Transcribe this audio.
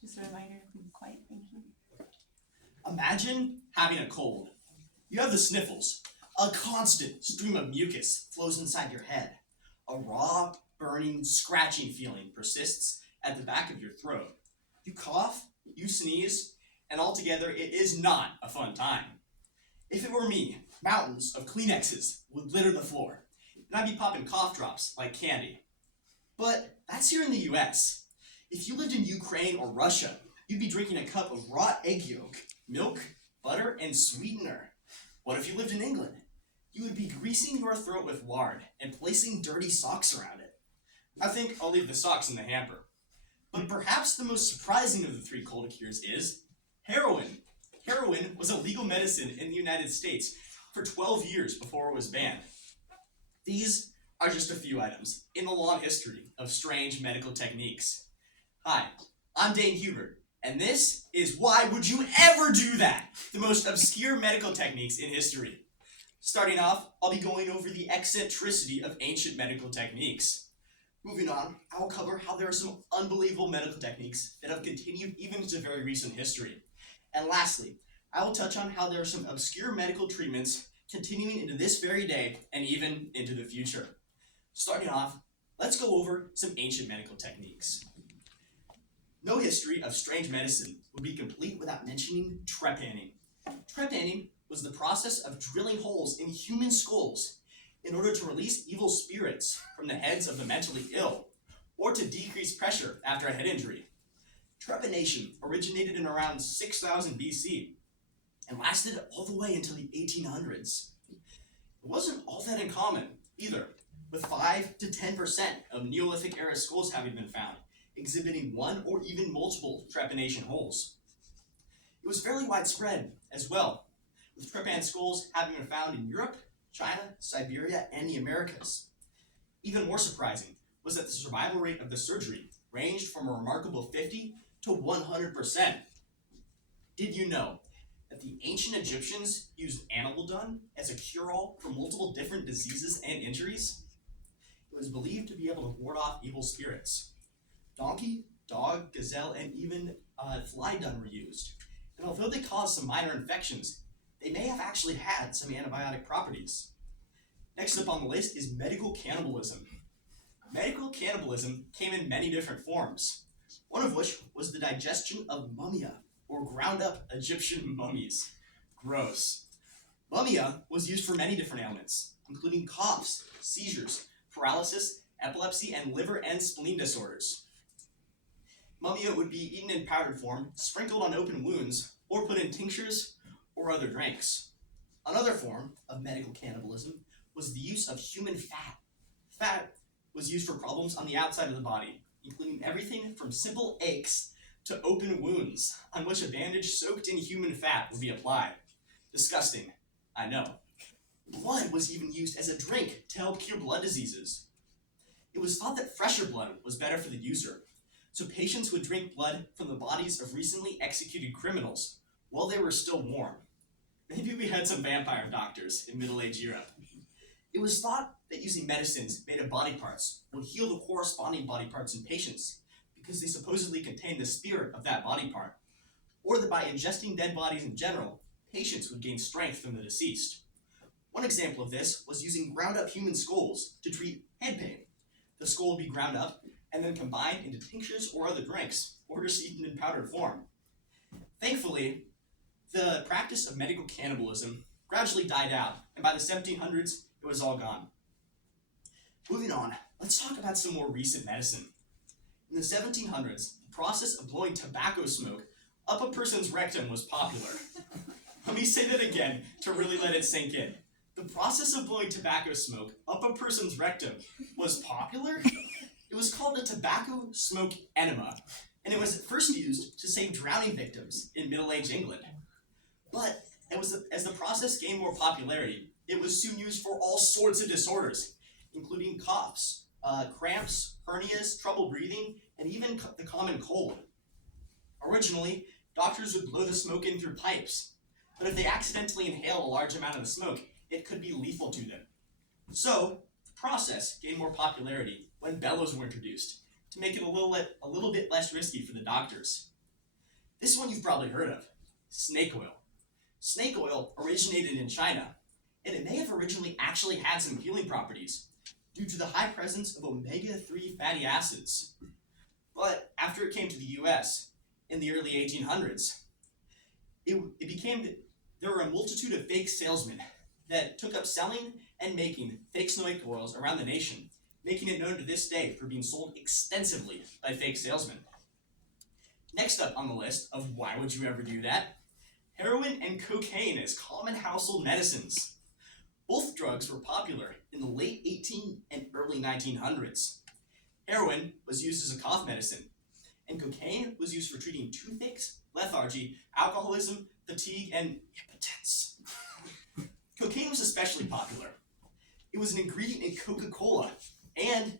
Just a reminder to be quiet, thank you. Imagine having a cold. You have the sniffles. A constant stream of mucus flows inside your head. A raw, burning, scratching feeling persists at the back of your throat. You cough, you sneeze, and altogether it is not a fun time. If it were me, mountains of Kleenexes would litter the floor, and I'd be popping cough drops like candy. But that's here in the US. If you lived in Ukraine or Russia, you'd be drinking a cup of raw egg yolk, milk, butter, and sweetener. What if you lived in England? You would be greasing your throat with lard and placing dirty socks around it. I think I'll leave the socks in the hamper. But perhaps the most surprising of the three cold cures is heroin. Heroin was a legal medicine in the United States for 12 years before it was banned. These are just a few items in the long history of strange medical techniques. Hi, I'm Dane Hubert, and this is Why Would You Ever Do That? The most obscure medical techniques in history. Starting off, I'll be going over the eccentricity of ancient medical techniques. Moving on, I will cover how there are some unbelievable medical techniques that have continued even into very recent history. And lastly, I will touch on how there are some obscure medical treatments continuing into this very day and even into the future. Starting off, let's go over some ancient medical techniques. No history of strange medicine would be complete without mentioning trepanning. Trepanning was the process of drilling holes in human skulls in order to release evil spirits from the heads of the mentally ill, or to decrease pressure after a head injury. Trepanation originated in around 6000 BC and lasted all the way until the 1800s. It wasn't all that uncommon either, with 5 to 10% of Neolithic era skulls having been found, exhibiting one or even multiple trepanation holes. It was fairly widespread as well, with trepan skulls having been found in Europe, China, Siberia, and the Americas. Even more surprising was that the survival rate of the surgery ranged from a remarkable 50 to 100%. Did you know that the ancient Egyptians used animal dung as a cure-all for multiple different diseases and injuries? It was believed to be able to ward off evil spirits. Donkey, dog, gazelle, and even fly dung were used. And although they caused some minor infections, they may have actually had some antibiotic properties. Next up on the list is medical cannibalism. Medical cannibalism came in many different forms, one of which was the digestion of mumia, or ground up Egyptian mummies. Gross. Mumia was used for many different ailments, including coughs, seizures, paralysis, epilepsy, and liver and spleen disorders. Mumia would be eaten in powdered form, sprinkled on open wounds, or put in tinctures or other drinks. Another form of medical cannibalism was the use of human fat. Fat was used for problems on the outside of the body, including everything from simple aches to open wounds on which a bandage soaked in human fat would be applied. Disgusting, I know. Blood was even used as a drink to help cure blood diseases. It was thought that fresher blood was better for the user, so patients would drink blood from the bodies of recently executed criminals while they were still warm. Maybe we had some vampire doctors in Middle Age Europe. It was thought that using medicines made of body parts would heal the corresponding body parts in patients because they supposedly contained the spirit of that body part, or that by ingesting dead bodies in general, patients would gain strength from the deceased. One example of this was using ground up human skulls to treat head pain. The skull would be ground up and then combined into tinctures or other drinks, or just eaten in powdered form. Thankfully, the practice of medical cannibalism gradually died out, and by the 1700s, it was all gone. Moving on, let's talk about some more recent medicine. In the 1700s, the process of blowing tobacco smoke up a person's rectum was popular. Let me say that again to really let it sink in. The process of blowing tobacco smoke up a person's rectum was popular? It was called the tobacco smoke enema, and it was first used to save drowning victims in Middle Age England. But as the process gained more popularity, it was soon used for all sorts of disorders, including coughs, cramps, hernias, trouble breathing, and even the common cold. Originally, doctors would blow the smoke in through pipes, but if they accidentally inhaled a large amount of the smoke, it could be lethal to them. So, the process gained more popularity when bellows were introduced to make it a little bit less risky for the doctors. This one you've probably heard of, snake oil. Snake oil originated in China, and it may have originally actually had some healing properties due to the high presence of omega-3 fatty acids. But after it came to the US in the early 1800s, there were a multitude of fake salesmen that took up selling and making fake snake oils around the nation, making it known to this day for being sold extensively by fake salesmen. Next up on the list of why would you ever do that? Heroin and cocaine as common household medicines. Both drugs were popular in the late 18 and early 1900s. Heroin was used as a cough medicine, and cocaine was used for treating toothaches, lethargy, alcoholism, fatigue, and impotence. Cocaine was especially popular. It was an ingredient in Coca-Cola, and